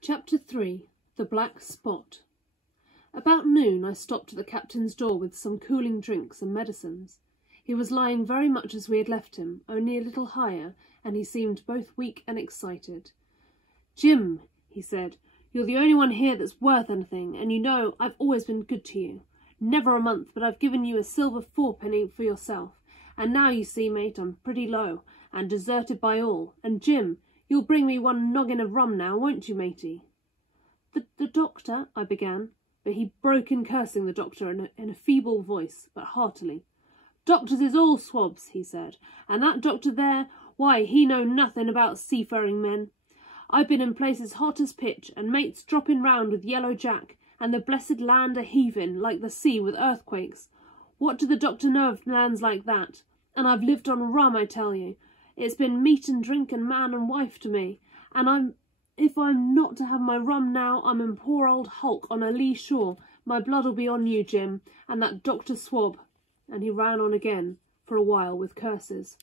Chapter 3. The Black Spot. About noon I stopped at the captain's door with some cooling drinks and medicines. He was lying very much as we had left him, only a little higher, and he seemed both weak and excited. "Jim," he said, "you're the only one here that's worth anything, and you know I've always been good to you. Never a month but I've given you a silver fourpenny for yourself, and now you see, mate, I'm pretty low, and deserted by all, and Jim, you'll bring me one noggin of rum now, won't you, matey?" The doctor, I began, but he broke in cursing the doctor in a feeble voice, but heartily. "Doctors is all swabs," he said, "and that doctor there, why, he know nothing about seafaring men. I've been in places hot as pitch, and mates dropping round with yellow jack, and the blessed land a-heaving like the sea with earthquakes. What do the doctor know of lands like that? And I've lived on rum, I tell you. It's been meat and drink and man and wife to me, and if I'm not to have my rum now, I'm in poor old hulk on a lee shore. My blood'll be on you, Jim, and that Dr. Swab." And he ran on again, for a while, with curses.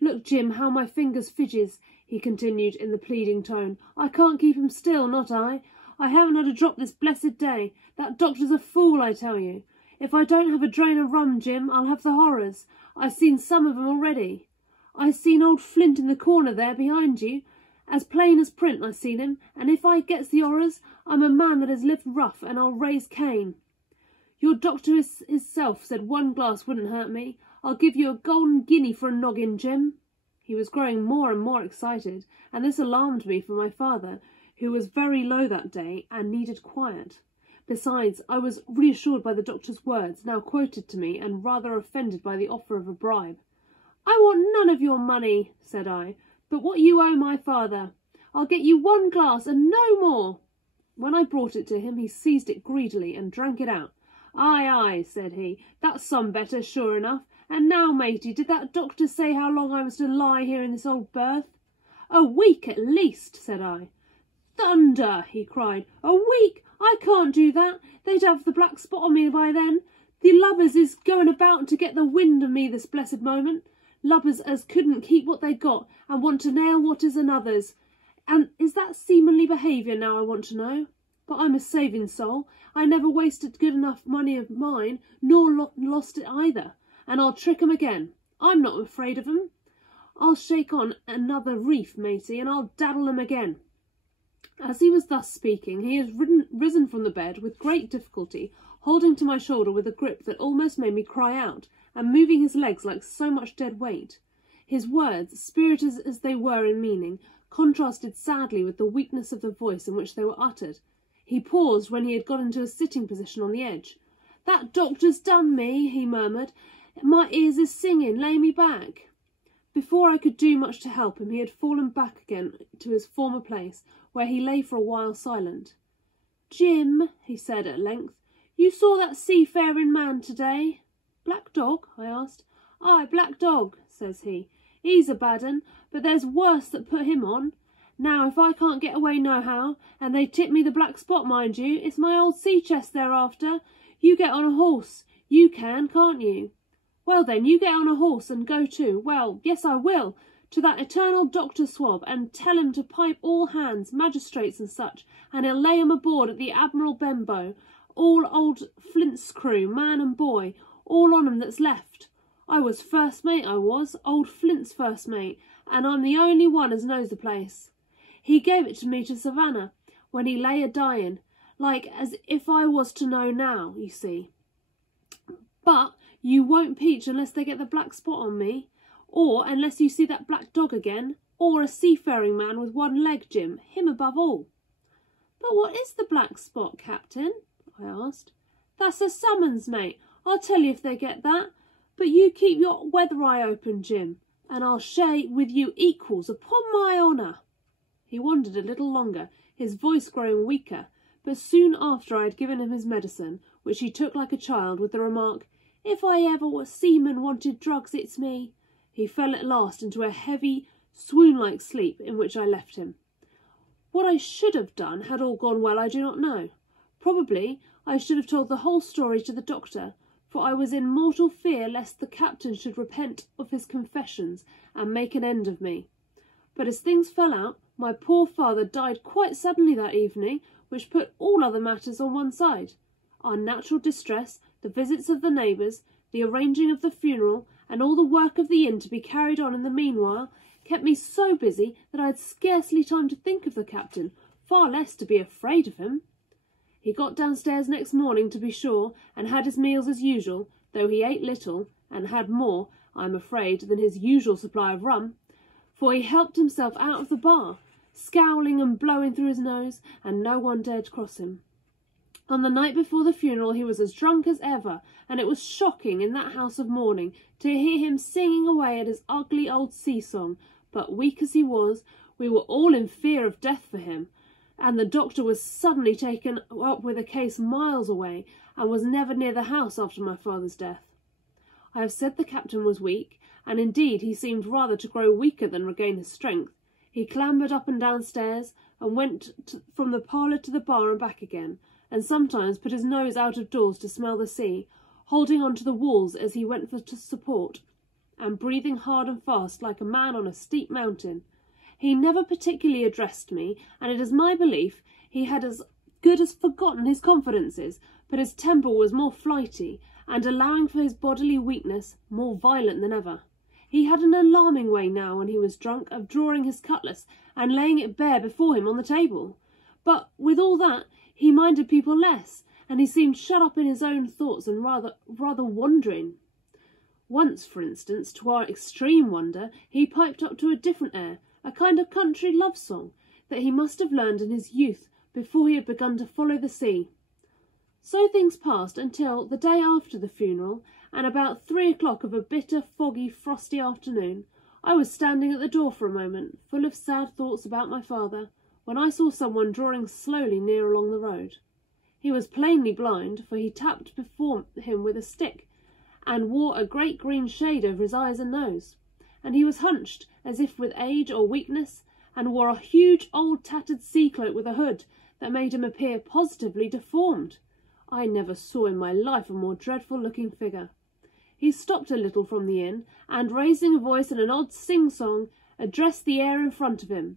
"Look, Jim, how my fingers fidges," he continued in the pleading tone. "I can't keep 'em still, not I. I haven't had a drop this blessed day. That doctor's a fool, I tell you. If I don't have a drain of rum, Jim, I'll have the horrors. I've seen some of 'em already. I seen old Flint in the corner there behind you. As plain as print I seen him, and if I gets the horrors, I'm a man that has lived rough, and I'll raise Cain. Your doctor hisself said one glass wouldn't hurt me. I'll give you a golden guinea for a noggin, Jim." He was growing more and more excited, and this alarmed me for my father, who was very low that day and needed quiet. Besides, I was reassured by the doctor's words, now quoted to me, and rather offended by the offer of a bribe. "I want none of your money," said I, "but what you owe my father. I'll get you one glass and no more." When I brought it to him, he seized it greedily and drank it out. "Aye, aye," said he, "that's some better, sure enough. And now, matey, did that doctor say how long I was to lie here in this old berth?" "A week at least," said I. "Thunder!" he cried. "A week! I can't do that. They'd have the black spot on me by then. The lubbers is going about to get the wind of me this blessed moment. Lubbers as couldn't keep what they got, and want to nail what is another's. And is that seamanly behaviour now, I want to know? But I'm a saving soul. I never wasted good enough money of mine, nor lost it either. And I'll trick 'em again. I'm not afraid of 'em. I'll shake on another reef, matey, and I'll daddle 'em again." As he was thus speaking, he had risen from the bed with great difficulty, holding to my shoulder with a grip that almost made me cry out, and moving his legs like so much dead weight. His words, spirited as they were in meaning, contrasted sadly with the weakness of the voice in which they were uttered. He paused when he had got into a sitting position on the edge. "That doctor's done me," he murmured. "My ears is singing. Lay me back." Before I could do much to help him, he had fallen back again to his former place, where he lay for a while silent. "Jim," he said at length, "you saw that seafaring man to-day?" "Black dog?" I asked. "Aye, black dog," says he. "He's a bad un, but there's worse that put him on. Now, if I can't get away nohow, and they tip me the black spot, mind you, it's my old sea chest they're after. You get on a horse. You can, can't you?" "Well then, you get on a horse and go too. Well, yes, I will, to that eternal Dr. Swab, and tell him to pipe all hands, magistrates and such, and he'll lay 'em aboard at the Admiral Benbow, all old Flint's crew, man and boy, all on 'em that's left. I was first mate, I was, old Flint's first mate, and I'm the only one as knows the place. He gave it to me to Savannah, when he lay a-dying, like as if I was to know now, you see. But you won't peach unless they get the black spot on me, or unless you see that black dog again, or a seafaring man with one leg, Jim, him above all." "But what is the black spot, Captain?" I asked. "That's a summons, mate. I'll tell you if they get that. But you keep your weather eye open, Jim, and I'll share with you equals, upon my honour." He wondered a little longer, his voice growing weaker, but soon after I had given him his medicine, which he took like a child, with the remark, "If I ever was seaman wanted drugs, it's me," he fell at last into a heavy, swoon-like sleep, in which I left him. What I should have done had all gone well I do not know. Probably I should have told the whole story to the doctor, for I was in mortal fear lest the captain should repent of his confessions and make an end of me. But as things fell out, My poor father died quite suddenly that evening, which put all other matters on one side. Our natural distress, the visits of the neighbours, the arranging of the funeral, and all the work of the inn to be carried on in the meanwhile, kept me so busy that I had scarcely time to think of the captain, far less to be afraid of him. He got downstairs next morning, to be sure, and had his meals as usual, though he ate little, and had more, I am afraid, than his usual supply of rum, for he helped himself out of the bar, scowling and blowing through his nose, and no one dared cross him. On the night before the funeral he was as drunk as ever, and it was shocking in that house of mourning to hear him singing away at his ugly old sea-song, but weak as he was, we were all in fear of death for him, and the doctor was suddenly taken up with a case miles away, and was never near the house after my father's death. I have said the captain was weak, and indeed he seemed rather to grow weaker than regain his strength. He clambered up and down stairs, and went from the parlour to the bar and back again, and sometimes put his nose out of doors to smell the sea, holding on to the walls as he went for support, and breathing hard and fast like a man on a steep mountain. He never particularly addressed me, and it is my belief he had as good as forgotten his confidences, but his temper was more flighty, and, allowing for his bodily weakness, more violent than ever. He had an alarming way now, when he was drunk, of drawing his cutlass and laying it bare before him on the table. But with all that, he minded people less, and he seemed shut up in his own thoughts and rather wandering. Once, for instance, to our extreme wonder, he piped up to a different air, a kind of country love song, that he must have learned in his youth before he had begun to follow the sea. So things passed until, the day after the funeral, and about 3 o'clock of a bitter, foggy, frosty afternoon, I was standing at the door for a moment, full of sad thoughts about my father, when I saw someone drawing slowly near along the road. He was plainly blind, for he tapped before him with a stick, and wore a great green shade over his eyes and nose, and he was hunched, as if with age or weakness, and wore a huge old tattered sea-cloak with a hood that made him appear positively deformed. I never saw in my life a more dreadful-looking figure. He stopped a little from the inn, and, raising a voice in an odd sing-song, addressed the air in front of him.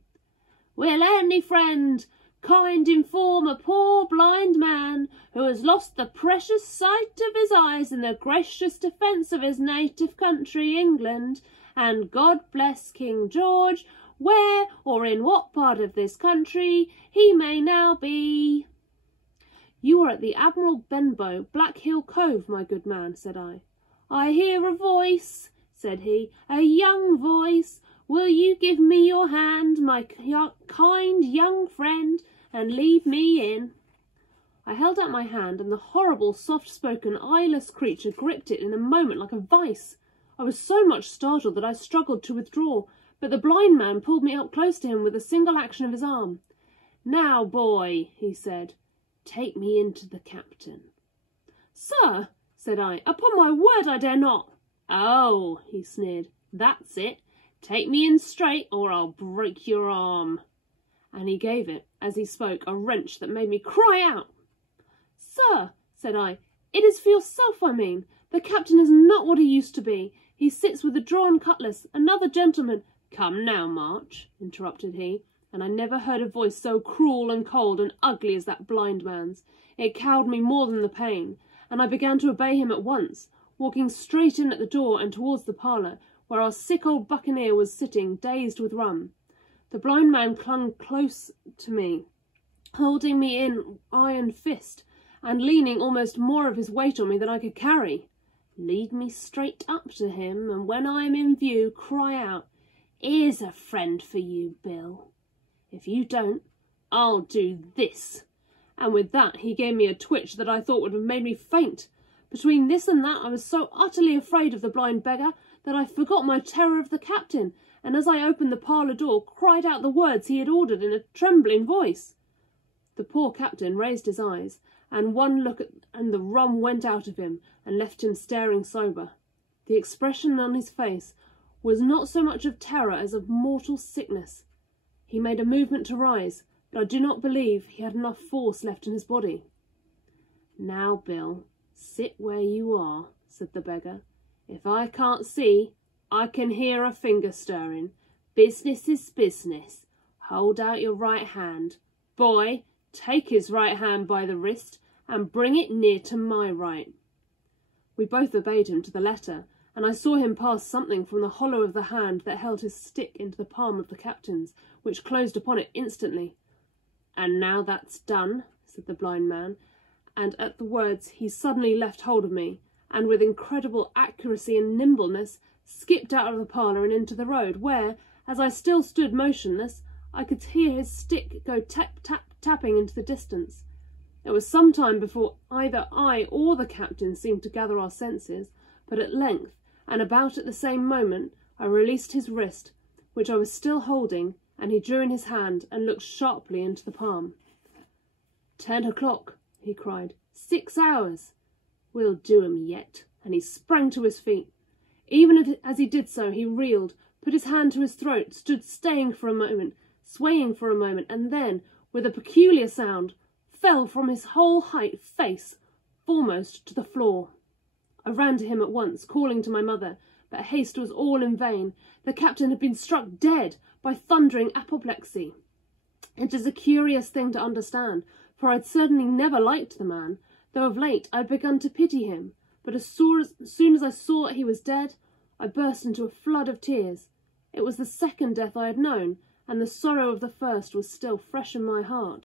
"Will any friend kind inform a poor blind man who has lost the precious sight of his eyes in the gracious defence of his native country, England, and God bless King George, where or in what part of this country he may now be?" "You are at the Admiral Benbow, Black Hill Cove, my good man," said I. "I hear a voice," said he, "a young voice. Will you give me your hand, my kind young friend, and lead me in?" I held out my hand, and the horrible, soft-spoken, eyeless creature gripped it in a moment like a vice. I was so much startled that I struggled to withdraw, but the blind man pulled me up close to him with a single action of his arm. "Now, boy," he said, "take me in to the captain." "Sir," said I, "upon my word I dare not." "Oh," he sneered, "that's it. Take me in straight, or I'll break your arm." And he gave it, as he spoke, a wrench that made me cry out. "Sir," said I, "it is for yourself I mean. The captain is not what he used to be. He sits with a drawn cutlass. Another gentleman—" "Come now, March," interrupted he, and I never heard a voice so cruel and cold and ugly as that blind man's. It cowed me more than the pain, and I began to obey him at once, walking straight in at the door and towards the parlour, where our sick old buccaneer was sitting, dazed with rum. The blind man clung close to me, holding me in iron fist, and leaning almost more of his weight on me than I could carry. "Lead me straight up to him, and when I am in view, cry out, 'Here's a friend for you, Bill.' If you don't, I'll do this." And with that he gave me a twitch that I thought would have made me faint. Between this and that I was so utterly afraid of the blind beggar that I forgot my terror of the captain, and as I opened the parlour door, cried out the words he had ordered in a trembling voice. The poor captain raised his eyes, and one look and the rum went out of him, and left him staring sober. The expression on his face was not so much of terror as of mortal sickness. He made a movement to rise, but I do not believe he had enough force left in his body. "Now, Bill, sit where you are," said the beggar. "If I can't see, I can hear a finger stirring. Business is business. Hold out your right hand. Boy, take his right hand by the wrist and bring it near to my right." We both obeyed him to the letter, and I saw him pass something from the hollow of the hand that held his stick into the palm of the captain's, which closed upon it instantly. "And now that's done," said the blind man, and at the words he suddenly left hold of me, and with incredible accuracy and nimbleness skipped out of the parlour and into the road, where, as I still stood motionless, I could hear his stick go tap-tap-tapping into the distance. It was some time before either I or the captain seemed to gather our senses, but at length, and about at the same moment, I released his wrist, which I was still holding, and he drew in his hand and looked sharply into the palm. 10 o'clock, he cried. 6 hours. We'll do 'em yet. And he sprang to his feet. Even as he did so, he reeled, put his hand to his throat, stood swaying for a moment, and then, with a peculiar sound, fell from his whole height face foremost to the floor. I ran to him at once, calling to my mother, but haste was all in vain. The captain had been struck dead by thundering apoplexy. It is a curious thing to understand, for I had certainly never liked the man, though of late I had begun to pity him, but as soon as I saw he was dead, I burst into a flood of tears. It was the second death I had known, and the sorrow of the first was still fresh in my heart.